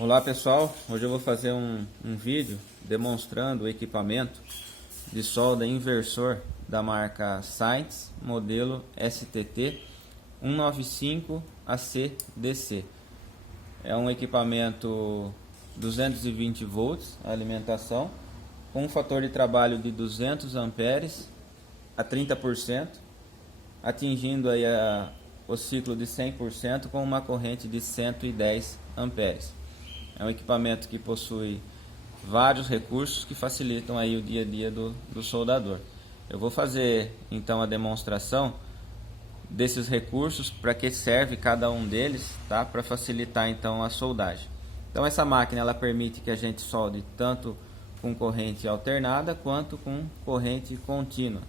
Olá pessoal, hoje eu vou fazer um vídeo demonstrando o equipamento de solda inversor da marca Sainz, modelo STT 195 AC/DC. É um equipamento 220 volts a alimentação, com um fator de trabalho de 200 amperes a 30%, atingindo aí o ciclo de 100% com uma corrente de 110 amperes. É um equipamento que possui vários recursos que facilitam aí o dia a dia do soldador. Eu vou fazer então a demonstração desses recursos, para que serve cada um deles, tá? Para facilitar então a soldagem. Então essa máquina ela permite que a gente solde tanto com corrente alternada quanto com corrente contínua.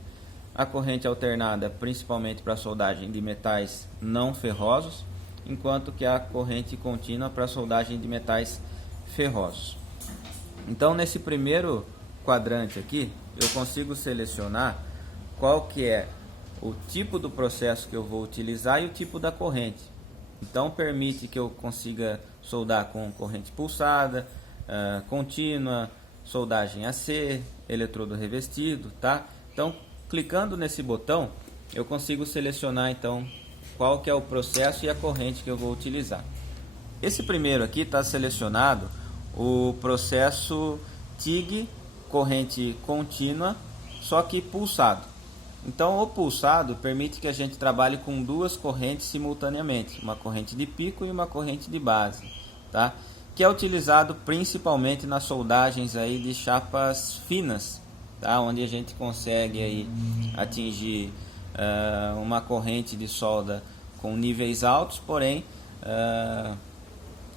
A corrente alternada principalmente para soldagem de metais não ferrosos, enquanto que a corrente contínua para soldagem de metais ferrosos. Então nesse primeiro quadrante aqui eu consigo selecionar qual que é o tipo do processo que eu vou utilizar e o tipo da corrente. Então permite que eu consiga soldar com corrente pulsada, contínua, soldagem AC, eletrodo revestido, tá? Então clicando nesse botão eu consigo selecionar então qual que é o processo e a corrente que eu vou utilizar. Esse primeiro aqui está selecionado o processo TIG, corrente contínua, só que pulsado. Então o pulsado permite que a gente trabalhe com duas correntes simultaneamente, uma corrente de pico e uma corrente de base, tá? Que é utilizado principalmente nas soldagens aí de chapas finas, tá? Onde a gente consegue aí atingir uma corrente de solda com níveis altos, porém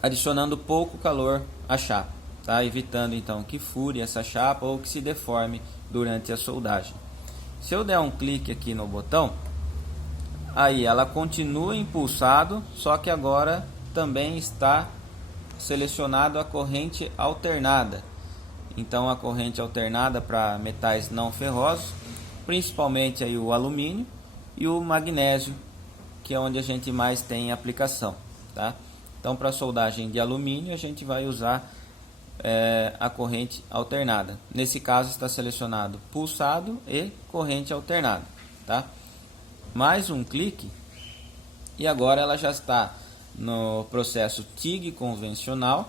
adicionando pouco calor à chapa, tá? Evitando então que fure essa chapa ou que se deforme durante a soldagem. Se eu der um clique aqui no botão, aí ela continua em pulsado, só que agora também está selecionado a corrente alternada. Então a corrente alternada para metais não ferrosos, principalmente aí o alumínio e o magnésio, que é onde a gente mais tem aplicação, tá? Então para soldagem de alumínio a gente vai usar a corrente alternada. Nesse caso está selecionado pulsado e corrente alternada, tá? Mais um clique e agora ela já está no processo TIG convencional,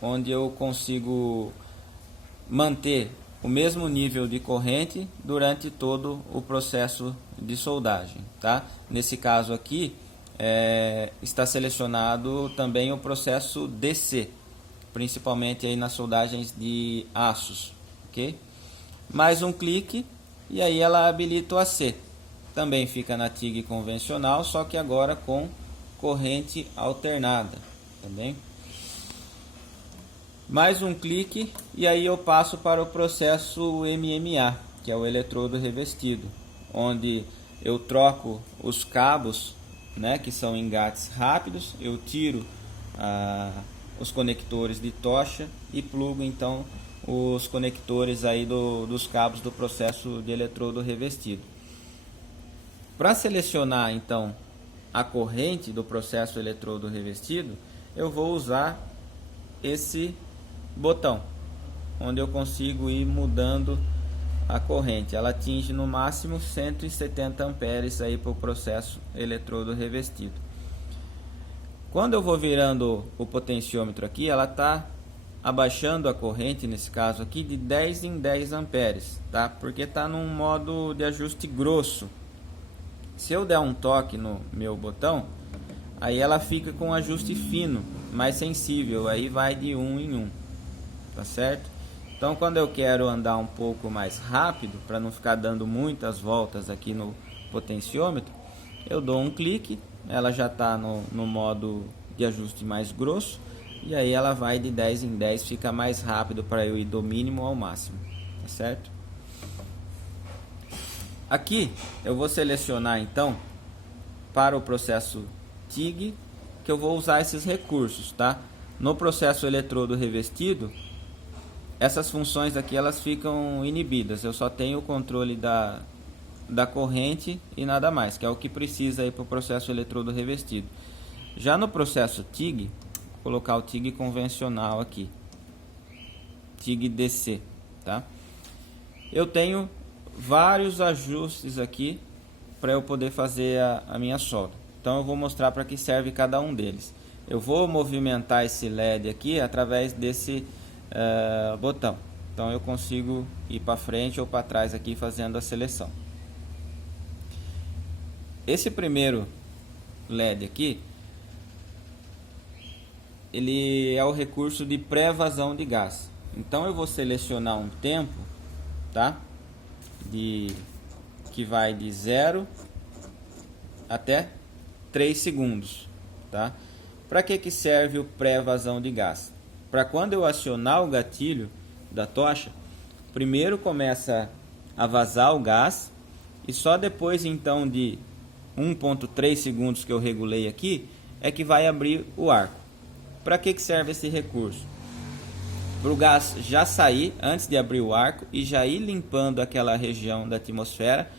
onde eu consigo manter o mesmo nível de corrente durante todo o processo de soldagem, tá? Nesse caso aqui está selecionado também o processo DC, principalmente aí nas soldagens de aços, ok? Mais um clique e aí ela habilita o AC. Também fica na TIG convencional, só que agora com corrente alternada, também. Mais um clique e aí eu passo para o processo MMA, que é o eletrodo revestido, onde eu troco os cabos, né, que são engates rápidos, eu tiro os conectores de tocha e plugo então os conectores aí dos cabos do processo de eletrodo revestido. Para selecionar então a corrente do processo eletrodo revestido, eu vou usar esse botão, onde eu consigo ir mudando a corrente. Ela atinge no máximo 170 amperes aí para o processo eletrodo revestido. Quando eu vou virando o potenciômetro aqui, ela está abaixando a corrente, nesse caso aqui, de 10 em 10 amperes, tá? Porque está num modo de ajuste grosso. Se eu der um toque no meu botão, aí ela fica com ajuste fino, mais sensível, aí vai de 1 em 1, tá certo? Então quando eu quero andar um pouco mais rápido, para não ficar dando muitas voltas aqui no potenciômetro, eu dou um clique, ela já está no modo de ajuste mais grosso, e aí ela vai de 10 em 10, fica mais rápido para eu ir do mínimo ao máximo, tá certo? Aqui eu vou selecionar então para o processo TIG, que eu vou usar esses recursos, tá? No processo eletrodo revestido, essas funções aqui elas ficam inibidas, eu só tenho o controle da corrente e nada mais, que é o que precisa para o processo eletrodo revestido. Já no processo TIG colocar o TIG convencional aqui, TIG DC, tá? Eu tenho vários ajustes aqui para eu poder fazer a minha solda. Então eu vou mostrar para que serve cada um deles. Eu vou movimentar esse LED aqui através desse botão. Então eu consigo ir para frente ou para trás aqui fazendo a seleção. Esse primeiro LED aqui, ele é o recurso de pré-vazão de gás. Então eu vou selecionar um tempo, tá? Que vai de 0 até 3 segundos, tá? Para que serve o pré-vazão de gás? Para quando eu acionar o gatilho da tocha, primeiro começa a vazar o gás e só depois então de 1,3 segundos que eu regulei aqui é que vai abrir o arco. Para que serve esse recurso? Para o gás já sair antes de abrir o arco e já ir limpando aquela região da atmosfera,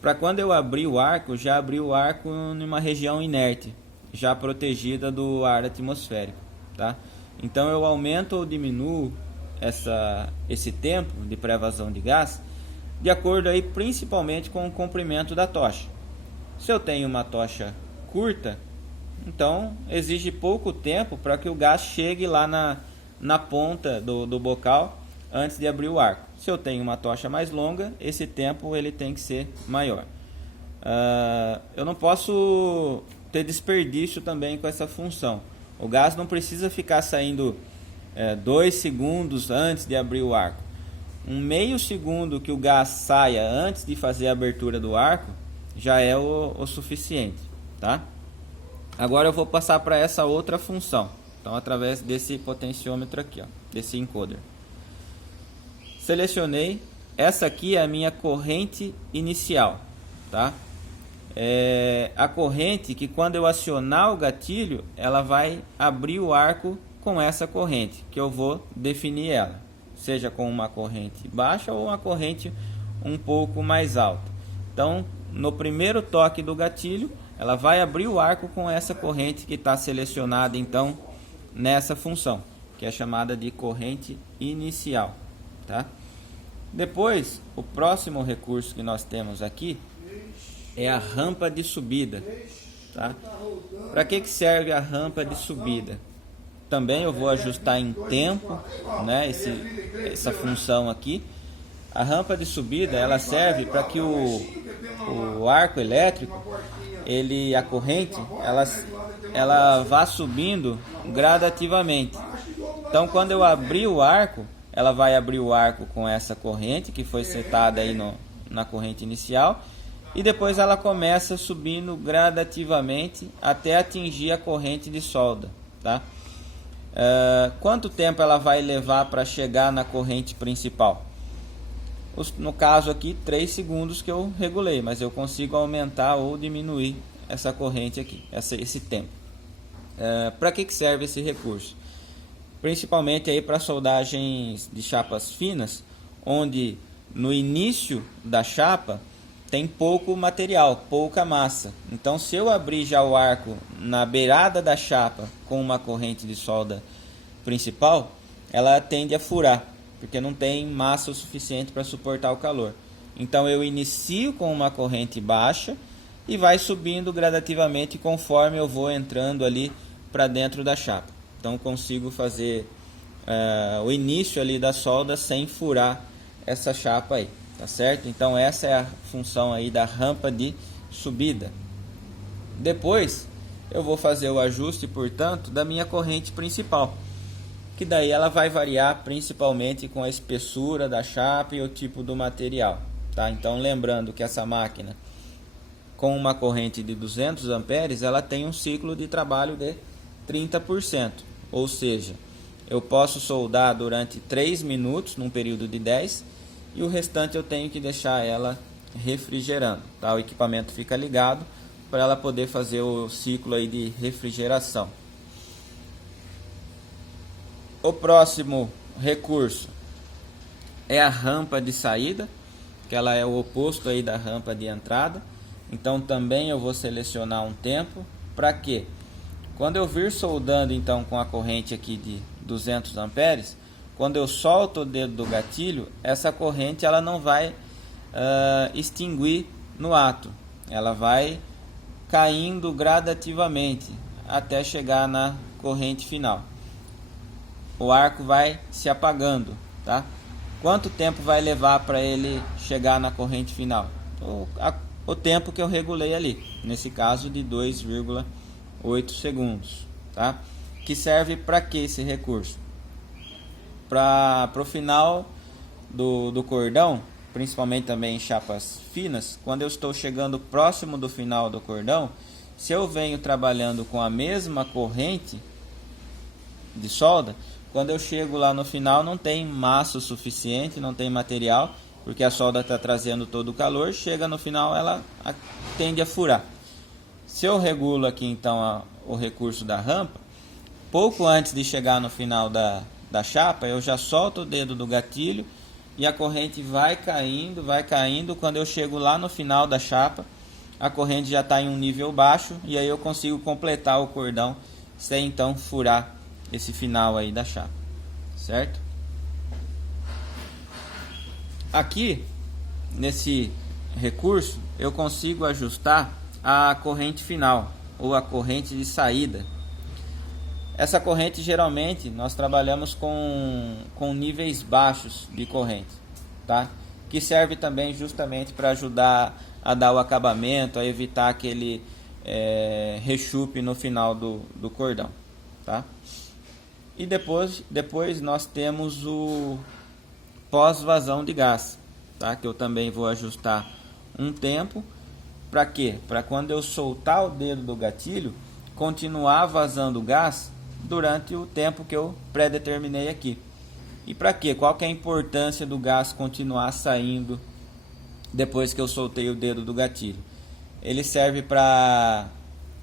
para quando eu abrir o arco, já abrir o arco em uma região inerte, já protegida do ar atmosférico, tá? Então eu aumento ou diminuo esse tempo de pré-vazão de gás de acordo aí principalmente com o comprimento da tocha. Se eu tenho uma tocha curta, então exige pouco tempo para que o gás chegue lá na ponta do bocal antes de abrir o arco. Se eu tenho uma tocha mais longa, esse tempo ele tem que ser maior. Eu não posso ter desperdício também com essa função. O gás não precisa ficar saindo 2 segundos antes de abrir o arco. Um meio segundo que o gás saia antes de fazer a abertura do arco já é o suficiente, tá? Agora eu vou passar para essa outra função. Então, através desse potenciômetro aqui, ó, desse encoder. Selecionei. Essa aqui é a minha corrente inicial, tá? É a corrente que quando eu acionar o gatilho, ela vai abrir o arco com essa corrente, que eu vou definir ela, seja com uma corrente baixa ou uma corrente um pouco mais alta. Então, no primeiro toque do gatilho, ela vai abrir o arco com essa corrente que está selecionada então nessa função, que é chamada de corrente inicial, tá? Depois, o próximo recurso que nós temos aqui é a rampa de subida, tá? Para que serve a rampa de subida? Também eu vou ajustar em tempo, né, essa função aqui. A rampa de subida, ela serve para que o arco elétrico, a corrente, ela vá subindo gradativamente. Então, quando eu abrir o arco, ela vai abrir o arco com essa corrente que foi setada aí na corrente inicial, e depois ela começa subindo gradativamente até atingir a corrente de solda, tá? Quanto tempo ela vai levar para chegar na corrente principal? No caso aqui, 3 segundos que eu regulei, mas eu consigo aumentar ou diminuir essa corrente aqui, esse tempo. Para que serve esse recurso? Principalmente aí para soldagens de chapas finas, onde no início da chapa tem pouco material, pouca massa. Então, se eu abrir já o arco na beirada da chapa com uma corrente de solda principal, ela tende a furar, porque não tem massa o suficiente para suportar o calor. Então eu inicio com uma corrente baixa e vai subindo gradativamente conforme eu vou entrando ali para dentro da chapa. Então consigo fazer o início ali da solda sem furar essa chapa aí, tá certo? Então essa é a função aí da rampa de subida. Depois eu vou fazer o ajuste, portanto, da minha corrente principal, que daí ela vai variar principalmente com a espessura da chapa e o tipo do material, tá? Então lembrando que essa máquina com uma corrente de 200 amperes, ela tem um ciclo de trabalho de 30%, ou seja, eu posso soldar durante 3 minutos num período de 10 e o restante eu tenho que deixar ela refrigerando, tá? O equipamento fica ligado para ela poder fazer o ciclo aí de refrigeração. O próximo recurso é a rampa de saída, que ela é o oposto aí da rampa de entrada. Então também eu vou selecionar um tempo. Para quê? Quando eu vir soldando então com a corrente aqui de 200 amperes, quando eu solto o dedo do gatilho, essa corrente ela não vai extinguir no ato, ela vai caindo gradativamente até chegar na corrente final. O arco vai se apagando, tá? Quanto tempo vai levar para ele chegar na corrente final? O tempo que eu regulei ali, nesse caso de 2,8 segundos, tá? Que serve para que esse recurso? Para o final do cordão, principalmente também em chapas finas, quando eu estou chegando próximo do final do cordão, se eu venho trabalhando com a mesma corrente de solda, quando eu chego lá no final não tem massa suficiente, não tem material, porque a solda está trazendo todo o calor, chega no final ela tende a furar. Se eu regulo aqui então o recurso da rampa, pouco antes de chegar no final da chapa, eu já solto o dedo do gatilho e a corrente vai caindo. Quando eu chego lá no final da chapa, a corrente já está em um nível baixo e aí eu consigo completar o cordão sem então furar esse final aí da chapa, certo? Aqui nesse recurso eu consigo ajustar a corrente final ou a corrente de saída. Essa corrente geralmente nós trabalhamos com níveis baixos de corrente, tá? Que serve também justamente para ajudar a dar o acabamento, a evitar aquele rechupe no final do cordão, tá? E depois nós temos o pós-vazão de gás, tá? Que eu também vou ajustar um tempo. Para quê? Para quando eu soltar o dedo do gatilho, continuar vazando gás durante o tempo que eu pré-determinei aqui. E para quê? Qual que é a importância do gás continuar saindo depois que eu soltei o dedo do gatilho? Ele serve para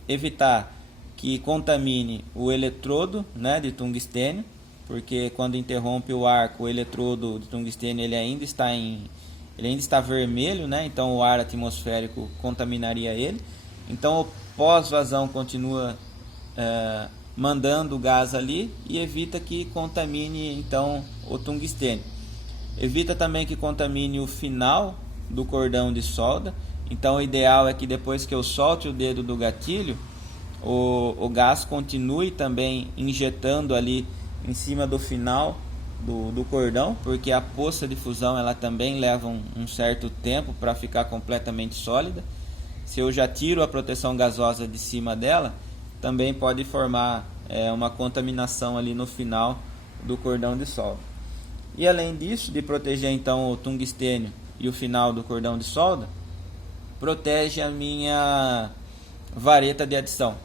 evitar que contamine o eletrodo, né, de tungstênio, porque quando interrompe o arco, o eletrodo de tungstênio ele ainda está vermelho, né? Então o ar atmosférico contaminaria ele. Então o pós-vazão continua mandando o gás ali e evita que contamine então o tungstênio. Evita também que contamine o final do cordão de solda. Então o ideal é que depois que eu solte o dedo do gatilho, o gás continue também injetando ali em cima do final do cordão, porque a poça de fusão ela também leva um certo tempo para ficar completamente sólida. Se eu já tiro a proteção gasosa de cima dela, também pode formar uma contaminação ali no final do cordão de solda. E além disso, de proteger então o tungstênio e o final do cordão de solda, protege a minha vareta de adição,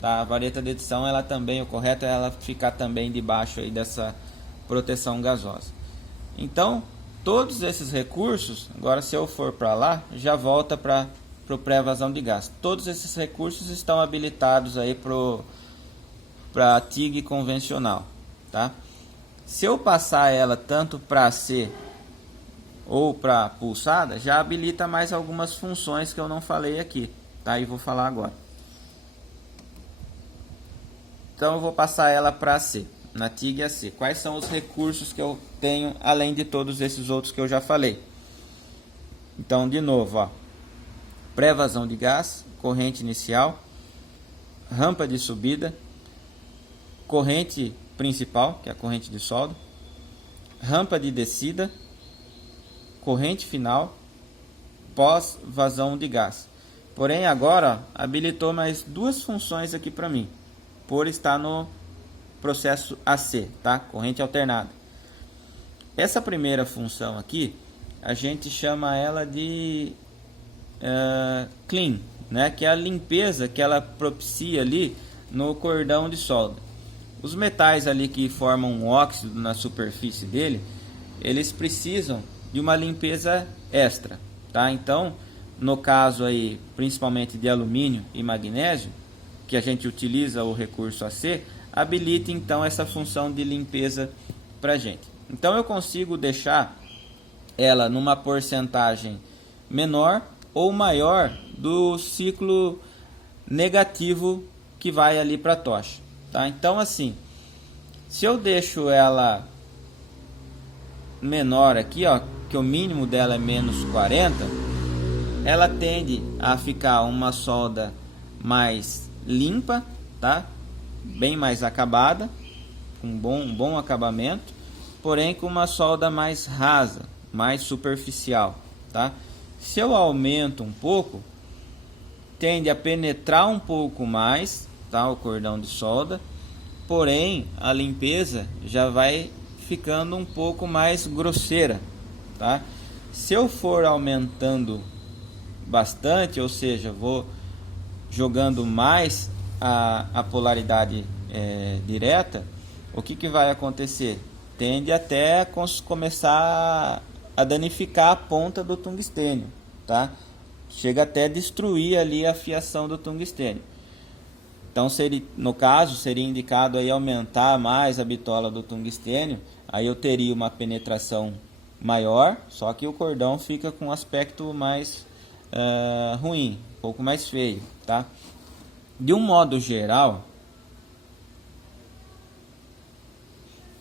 tá? A vareta de adição, ela também, o correto é ela ficar também debaixo aí dessa proteção gasosa. Então, todos esses recursos, agora se eu for para lá, já volta para o pré-vazão de gás. Todos esses recursos estão habilitados aí para a TIG convencional, tá? Se eu passar ela tanto para C ou para pulsada, já habilita mais algumas funções que eu não falei aqui, tá? E vou falar agora. Então eu vou passar ela para C, na TIG AC. Quais são os recursos que eu tenho além de todos esses outros que eu já falei? Então, de novo, ó, pré-vazão de gás, corrente inicial, rampa de subida, corrente principal, que é a corrente de solda, rampa de descida, corrente final, pós-vazão de gás. Porém, agora habilitou mais duas funções aqui para mim, por estar no processo AC, tá? Corrente alternada. Essa primeira função aqui, a gente chama ela de clean, né? Que é a limpeza que ela propicia ali no cordão de solda. Os metais ali que formam um óxido na superfície dele, eles precisam de uma limpeza extra, tá? Então, no caso aí, principalmente de alumínio e magnésio, que a gente utiliza o recurso AC, habilita então essa função de limpeza para gente. Então eu consigo deixar ela numa porcentagem menor ou maior do ciclo negativo que vai ali para a tocha, tá? Então assim, se eu deixo ela menor aqui, ó, que o mínimo dela é menos 40, ela tende a ficar uma solda mais limpa, tá? Bem mais acabada, com um bom acabamento, porém com uma solda mais rasa, mais superficial, tá? Se eu aumento um pouco, tende a penetrar um pouco mais, tá? O cordão de solda, porém a limpeza já vai ficando um pouco mais grosseira, tá? Se eu for aumentando bastante, ou seja, vou jogando mais a polaridade direta, o que vai acontecer? Tende até a começar a danificar a ponta do tungstênio, tá? Chega até a destruir ali a fiação do tungstênio. Então, no caso, seria indicado aí aumentar mais a bitola do tungstênio. Aí eu teria uma penetração maior, só que o cordão fica com um aspecto mais ruim, um pouco mais feio, tá? De um modo geral,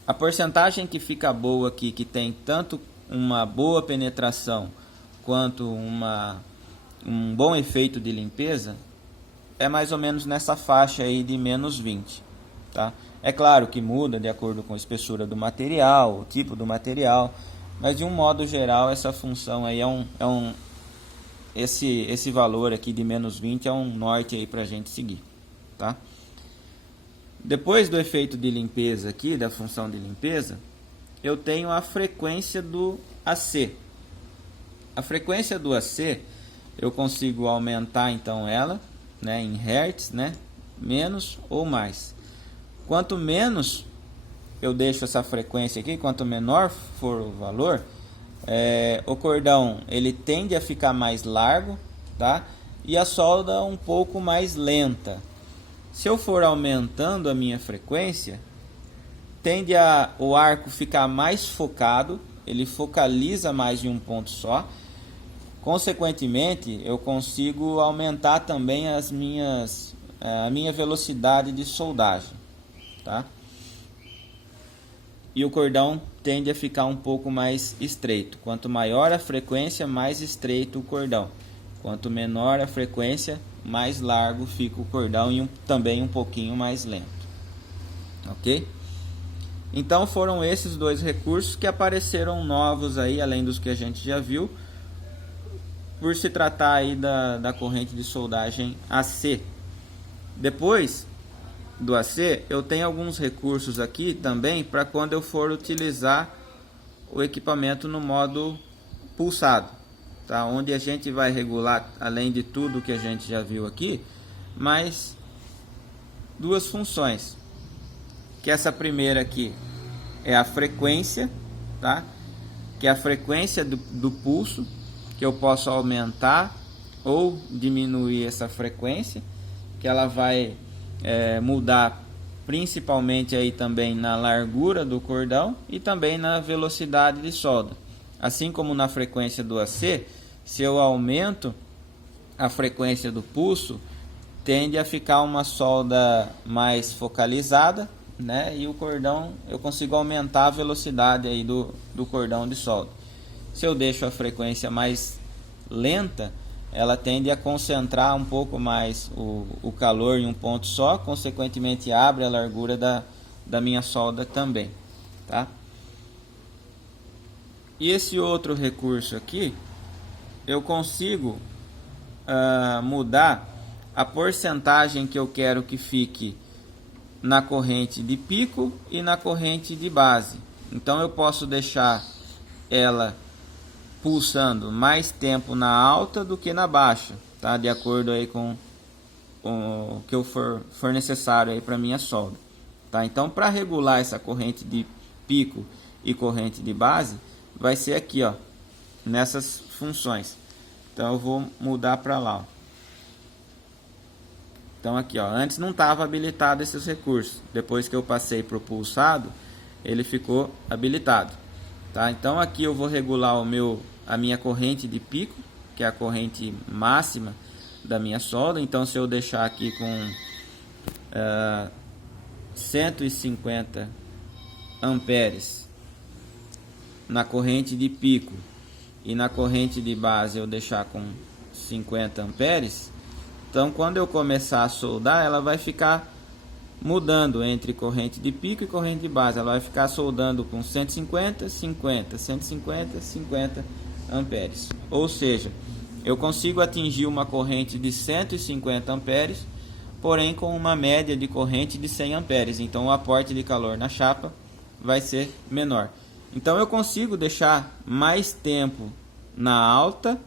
a porcentagem que fica boa aqui, que tem tanto uma boa penetração quanto um bom efeito de limpeza, é mais ou menos nessa faixa aí de menos 20, tá? É claro que muda de acordo com a espessura do material, o tipo do material, mas de um modo geral essa função aí esse valor aqui de menos 20 é um norte aí pra gente seguir, tá? Depois do efeito de limpeza aqui, da função de limpeza, eu tenho a frequência do AC. A frequência do AC, eu consigo aumentar então ela, né, em hertz, né, menos ou mais. Quanto menos eu deixo essa frequência aqui, quanto menor for o valor, o cordão ele tende a ficar mais largo, tá? E a solda um pouco mais lenta. Se eu for aumentando a minha frequência, tende o arco ficar mais focado, ele focaliza mais em um ponto só. Consequentemente, eu consigo aumentar também a minha velocidade de soldagem, tá? E o cordão tende a ficar um pouco mais estreito. Quanto maior a frequência, mais estreito o cordão. Quanto menor a frequência, mais largo fica o cordão e também um pouquinho mais lento. Ok? Então foram esses dois recursos que apareceram novos aí, além dos que a gente já viu, por se tratar aí da corrente de soldagem AC. Depois do AC, eu tenho alguns recursos aqui também para quando eu for utilizar o equipamento no modo pulsado, tá? Onde a gente vai regular, além de tudo que a gente já viu aqui, mais duas funções. Que essa primeira aqui é a frequência, tá? Que é a frequência do pulso, que eu posso aumentar ou diminuir essa frequência, que ela vai mudar principalmente aí também na largura do cordão e também na velocidade de solda. Assim como na frequência do AC, se eu aumento a frequência do pulso, tende a ficar uma solda mais focalizada, né? E o cordão, eu consigo aumentar a velocidade aí do cordão de solda. Se eu deixo a frequência mais lenta, ela tende a concentrar um pouco mais o calor em um ponto só, consequentemente abre a largura da minha solda também, tá? E esse outro recurso aqui, eu consigo mudar a porcentagem que eu quero que fique na corrente de pico e na corrente de base. Então eu posso deixar ela pulsando mais tempo na alta do que na baixa, tá? De acordo aí com o que for necessário aí para minha solda, tá? Então, para regular essa corrente de pico e corrente de base, vai ser aqui, ó, nessas funções. Então eu vou mudar para lá, ó. Então aqui, ó, antes não estava habilitado esses recursos. Depois que eu passei para o pulsado, ele ficou habilitado, tá? Então aqui eu vou regular a minha corrente de pico, que é a corrente máxima da minha solda. Então se eu deixar aqui com 150 amperes na corrente de pico e na corrente de base eu deixar com 50 amperes, então quando eu começar a soldar, ela vai ficar mudando entre corrente de pico e corrente de base. Ela vai ficar soldando com 150, 50, 150, 50 amperes. Ou seja, eu consigo atingir uma corrente de 150 amperes, porém com uma média de corrente de 100 amperes. Então o aporte de calor na chapa vai ser menor. Então eu consigo deixar mais tempo na alta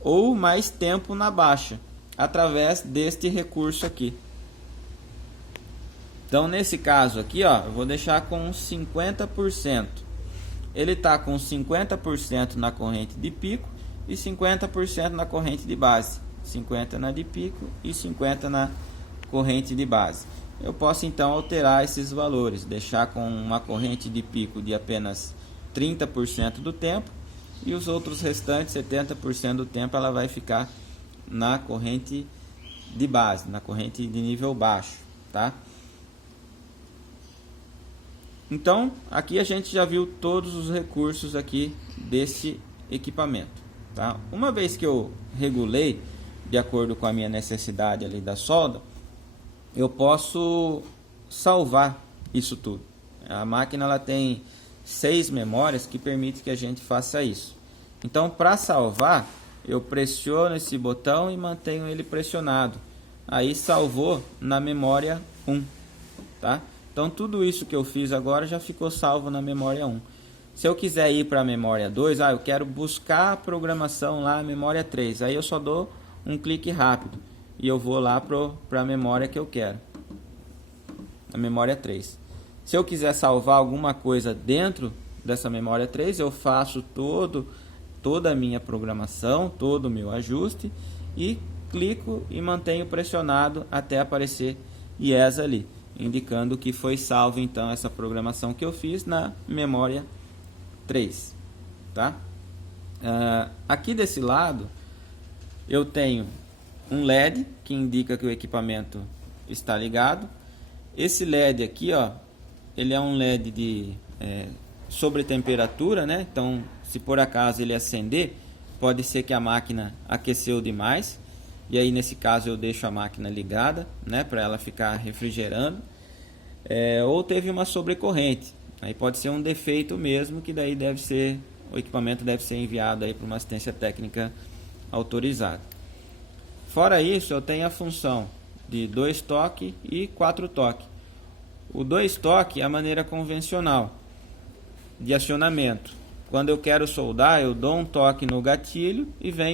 ou mais tempo na baixa, através deste recurso aqui. Então nesse caso aqui, ó, eu vou deixar com 50%. Ele está com 50% na corrente de pico e 50% na corrente de base. 50 na de pico e 50 na corrente de base. Eu posso então alterar esses valores, deixar com uma corrente de pico de apenas 30% do tempo e os outros restantes 70% do tempo ela vai ficar na corrente de base, na corrente de nível baixo, tá? Então, aqui a gente já viu todos os recursos aqui desse equipamento, tá? Uma vez que eu regulei de acordo com a minha necessidade ali da solda, eu posso salvar isso tudo. A máquina ela tem 6 memórias que permitem que a gente faça isso. Então, para salvar, eu pressiono esse botão e mantenho ele pressionado. Aí salvou na memória 1, tá? Então tudo isso que eu fiz agora já ficou salvo na memória 1. Se eu quiser ir para a memória 2, eu quero buscar a programação lá na memória 3. Aí eu só dou um clique rápido e eu vou lá para a memória que eu quero, a memória 3. Se eu quiser salvar alguma coisa dentro dessa memória 3, eu faço toda a minha programação, todo o meu ajuste e clico e mantenho pressionado até aparecer Yes ali, indicando que foi salvo então essa programação que eu fiz na memória 3, tá? Aqui desse lado eu tenho um LED que indica que o equipamento está ligado. Esse LED aqui, ó, ele é um LED de sobre temperatura, né? Então, se por acaso ele acender, pode ser que a máquina aqueceu demais. E aí nesse caso eu deixo a máquina ligada, né, para ela ficar refrigerando. Ou teve uma sobrecorrente. Aí pode ser um defeito mesmo, que daí o equipamento deve ser enviado aí para uma assistência técnica autorizada. Fora isso, eu tenho a função de 2 toques e 4 toques. O 2 toques é a maneira convencional de acionamento. Quando eu quero soldar, eu dou um toque no gatilho e venho